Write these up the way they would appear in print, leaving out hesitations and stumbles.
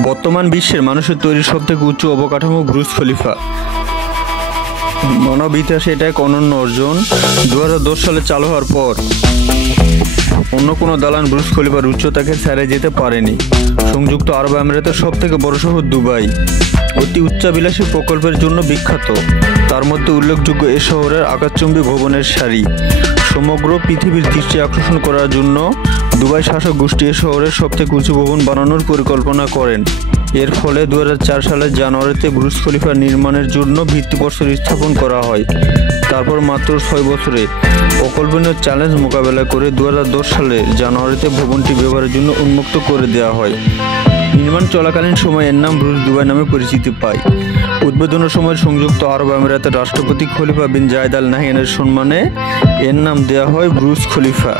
বর্তমান বিশ্বের মানুষের তৈরি সবথেকে উঁচু অবকাঠামো বুর্জ খলিফা। মানব ইতিহাসে এটা এক অনন্য অর্জন। 2010 সালে চালু হওয়ার পর অন্য কোনো দালান বুর্জ খলিফার উচ্চতাকে ছাড়িয়ে যেতে পারেনি। সংযুক্ত আরব আমিরাতের সব থেকে বড় শহর দুবাই অতি উচ্চাভিলাষী প্রকল্পের জন্য বিখ্যাত। তার মধ্যে উল্লেখযোগ্য এ শহরের আকাশচুম্বী ভবনের সারি। সমগ্র পৃথিবীর দৃষ্টি আকর্ষণ করার জন্য দুবাই শাসক গোষ্ঠী এ শহরের সবথেকে উঁচু ভবন বানানোর পরিকল্পনা করেন। এর ফলে 2004 সালের জানুয়ারিতে বুর্জ খলিফা নির্মাণের জন্য ভিত্তিপ্রস্তর স্থাপন করা হয়। তারপর মাত্র 6 বছরে অকল্পনীয় চ্যালেঞ্জ মোকাবেলা করে 2010 সালের জানুয়ারিতে ভবনটি ব্যবহারের জন্য উন্মুক্ত করে দেওয়া হয়। নির্মাণ চলাকালীন সময় এর নাম বুর্জ দুবাই নামে পরিচিতি পায়। উদ্বোধনের সময় সংযুক্ত আরব আমিরাতের রাষ্ট্রপতি খলিফা বিন জায়েদ আল নাহিয়ানের সম্মানে এর নাম দেওয়া হয় বুর্জ খলিফা।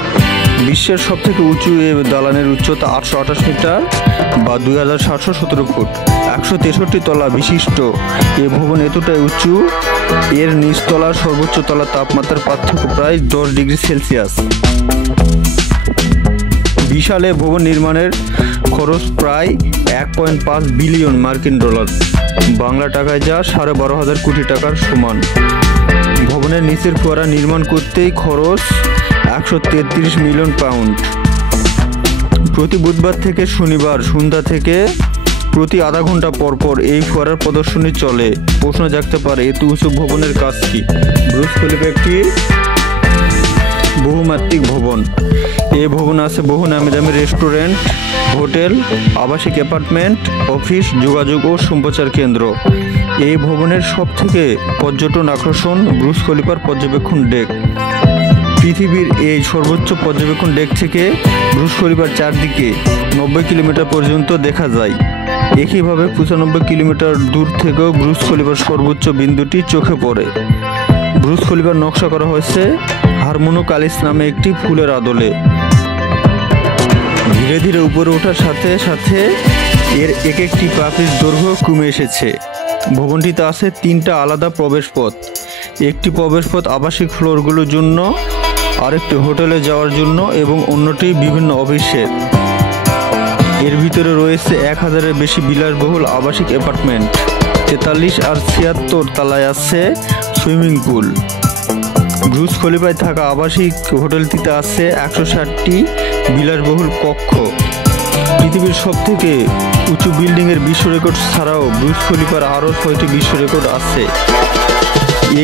বিশ্বের সবথেকে উঁচু এ দালানের উচ্চতা 828 মিটার বা 2717 ফুট। 163 তলা বিশিষ্ট এ ভবন এতটাই উঁচু, এর নিচতলার সর্বোচ্চ তলার তাপমাত্রার পার্থক্য প্রায় 10 ডিগ্রি সেলসিয়াস। বিশাল এ ভবন নির্মাণের খরচ প্রায় 1.5 বিলিয়ন মার্কিন ডলার, বাংলা টাকায় যা 12,500 কোটি টাকার সমান। ভবনের নিচের ফোয়ারা নির্মাণ করতেই খরচ 133 মিলিয়ন পাউন্ড। প্রতি বুধবার থেকে শনিবার সন্ধ্যা থেকে প্রতি আধা ঘন্টা পর পর এই ফোয়ারার প্রদর্শনী চলে। প্রশ্ন জাগতে পারে, এত উঁচু ভবনের কাজ কি? বুর্জ খলিফা একটি বহুমাত্রিক ভবন। এই ভবন আছে বহু নামি দামি রেস্টুরেন্ট, হোটেল, আবাসিক অ্যাপার্টমেন্ট, অফিস, যোগাযোগ ও সম্প্রচার কেন্দ্র। এই ভবনের সবথেকে পর্যটন আকর্ষণ বুর্জ খলিফার পর্যবেক্ষণ ডেক। পৃথিবীর এই সর্বোচ্চ পর্যবেক্ষণ ডেক থেকে বুর্জ খলিফার চারদিকে 90 কিলোমিটার পর্যন্ত দেখা যায়। একইভাবে 95 কিলোমিটার দূর থেকেও বুর্জ খলিফার সর্বোচ্চ বিন্দুটি চোখে পড়ে। বুর্জ খলিফার নকশা করা হয়েছে হারমোনোকালিস নামে একটি ফুলের আদলে। ধীরে ধীরে উপরে ওঠার সাথে সাথে এর এক একটি পাপড়ির দৈর্ঘ্য কমে এসেছে। ভবনটিতে আছে 3টা আলাদা প্রবেশপথ। একটি প্রবেশপথ আবাসিক ফ্লোরগুলোর জন্য, আরেকটি হোটেলে যাওয়ার জন্য এবং অন্যটি বিভিন্ন অফিসের। এর ভিতরে রয়েছে 1000-এর বেশি বিলাসবহুল আবাসিক অ্যাপার্টমেন্ট। 43 আর 76 তলায় আছে সুইমিং পুল। বুর্জ খলিফায় থাকা আবাসিক হোটেলটিতে আছে 160টি বিলাসবহুল কক্ষ। পৃথিবীর সবথেকে উঁচু বিল্ডিংয়ের বিশ্ব রেকর্ড ছাড়াও বুর্জ খলিফার আরও 6টি বিশ্ব রেকর্ড আছে।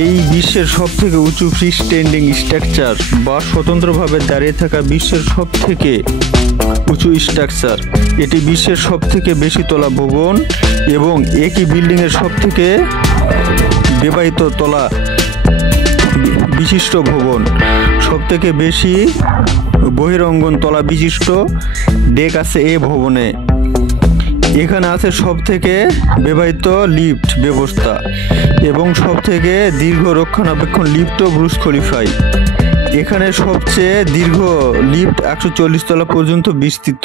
এই বিশ্বের সবথেকে উঁচু ফ্রি স্ট্যান্ডিং স্ট্রাকচার বা স্বতন্ত্রভাবে দাঁড়িয়ে থাকা বিশ্বের সবথেকে উঁচু স্ট্রাকচার। এটি বিশ্বের সবথেকে বেশি তলা ভবন এবং একই বিল্ডিংয়ের সবথেকে বিবাহিত তলা বিশিষ্ট ভবন। সবথেকে বেশি বহিরঙ্গন তলা বিশিষ্ট ডেক আছে এ ভবনে। এখানে আছে সবথেকে ব্যবহৃত লিফট ব্যবস্থা এবং সবথেকে দীর্ঘ রক্ষণাবেক্ষণ লিফটও বুর্জ খলিফায়। এখানে সবচেয়ে দীর্ঘ লিফট 140 তলা পর্যন্ত বিস্তৃত।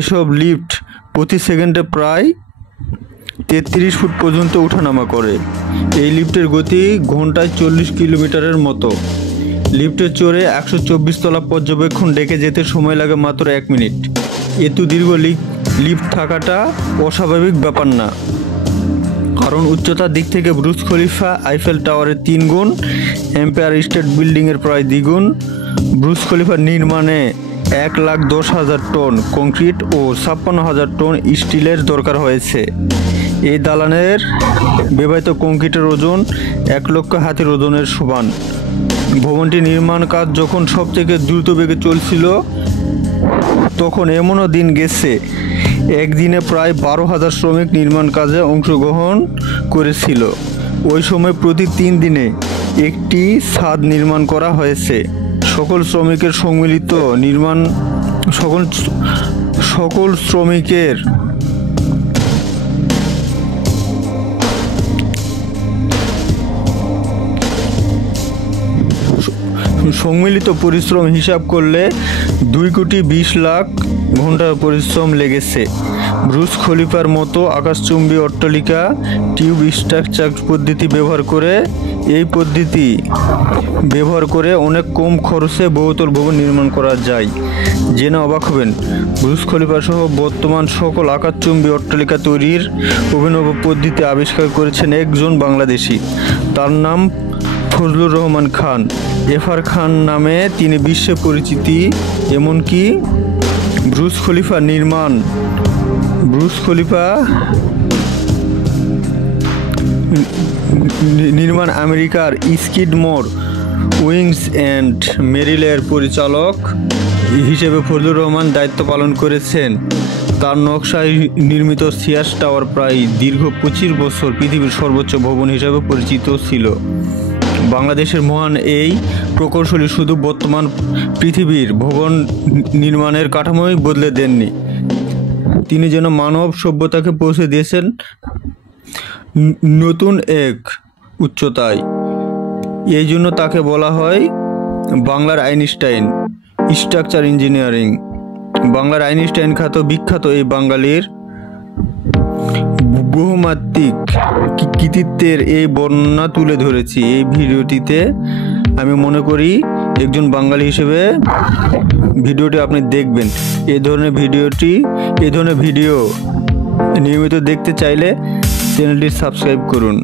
এসব লিফট প্রতি সেকেন্ডে প্রায় 33 ফুট পর্যন্ত ওঠানামা করে। এই লিফটের গতি ঘন্টায় 40 কিলোমিটারের মতো। লিফটে চড়ে 124 তলা পর্যবেক্ষণ ডেকে যেতে সময় লাগে মাত্র 1 মিনিট। এত দীর্ঘ লিফট থাকাটা অস্বাভাবিক ব্যাপার না, কারণ উচ্চতার দিক থেকে বুর্জ খলিফা আইফেল টাওয়ারের 3 গুণ, এম্পায়ার স্টেট বিল্ডিংয়ের প্রায় দ্বিগুণ। বুর্জ খলিফার নির্মাণে 1,10,000 টন কংক্রিট ও 56,000 টন স্টিলের দরকার হয়েছে। এই দালানের ব্যবহৃত কংক্রিটের ওজন 1 লক্ষ হাতির ওজনের সমান। ভবনটি নির্মাণ কাজ যখন সবথেকে দ্রুত বেগে চলছিল, তখন এমনও দিন গেছে একদিনে প্রায় 12,000 শ্রমিক নির্মাণ কাজে অংশগ্রহণ করেছিল। ওই সময় প্রতি 3 দিনে একটি ছাদ নির্মাণ করা হয়েছে। সকল শ্রমিকের সম্মিলিত নির্মাণ সকল শ্রমিকের সম্মিলিত পরিশ্রম হিসাব করলে 2,20,00,000 ঘন্টার পরিশ্রম লেগেছে। ব্রুজ খলিফার মতো আকাশচুম্বী অট্টালিকা টিউব স্ট্রাকচার পদ্ধতি ব্যবহার করে অনেক কম খরচে বহুতল ভবন নির্মাণ করা যায়। জেনে অবাক হবেন, ব্রুজ খলিফা সহ বর্তমান সকল আকাশচুম্বী অট্টালিকা তৈরির অভিনব পদ্ধতি আবিষ্কার করেছেন একজন বাংলাদেশি। তার নাম ফজলুর রহমান খান। এফআর খান নামে তিনি বিশ্বে পরিচিতি। এমনকি ব্রুজ খলিফা নির্মাণ আমেরিকার স্কিডমোর উইংস অ্যান্ড মেরিলের পরিচালক হিসেবে ফজলুর রহমান দায়িত্ব পালন করেছেন। তার নকশায় নির্মিত সিয়াস টাওয়ার প্রায় দীর্ঘ 25 বছর পৃথিবীর সর্বোচ্চ ভবন হিসেবে পরিচিত ছিল। বাংলাদেশের মহান এই প্রকৌশলী শুধু বর্তমান পৃথিবীর ভবন নির্মাণের কাঠামোই বদলে দেননি, তিনি যেন মানব সভ্যতাকে পৌঁছে দিয়েছেন নতুন এক উচ্চতায়। এই জন্য তাকে বলা হয় বাংলার আইনস্টাইন স্ট্রাকচার ইঞ্জিনিয়ারিং। বাংলার আইনস্টাইন বিখ্যাত এই বাঙালির বহুমাত্রিক কৃতিত্বের এই বর্ণনা তুলে ধরেছি এই ভিডিওটিতে। আমি মনে করি একজন বাঙালি হিসেবে ভিডিওটি আপনি দেখবেন। এই ধরনের ভিডিও নিয়মিত দেখতে চাইলে চ্যানেলটি সাবস্ক্রাইব করুন।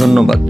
ধন্যবাদ।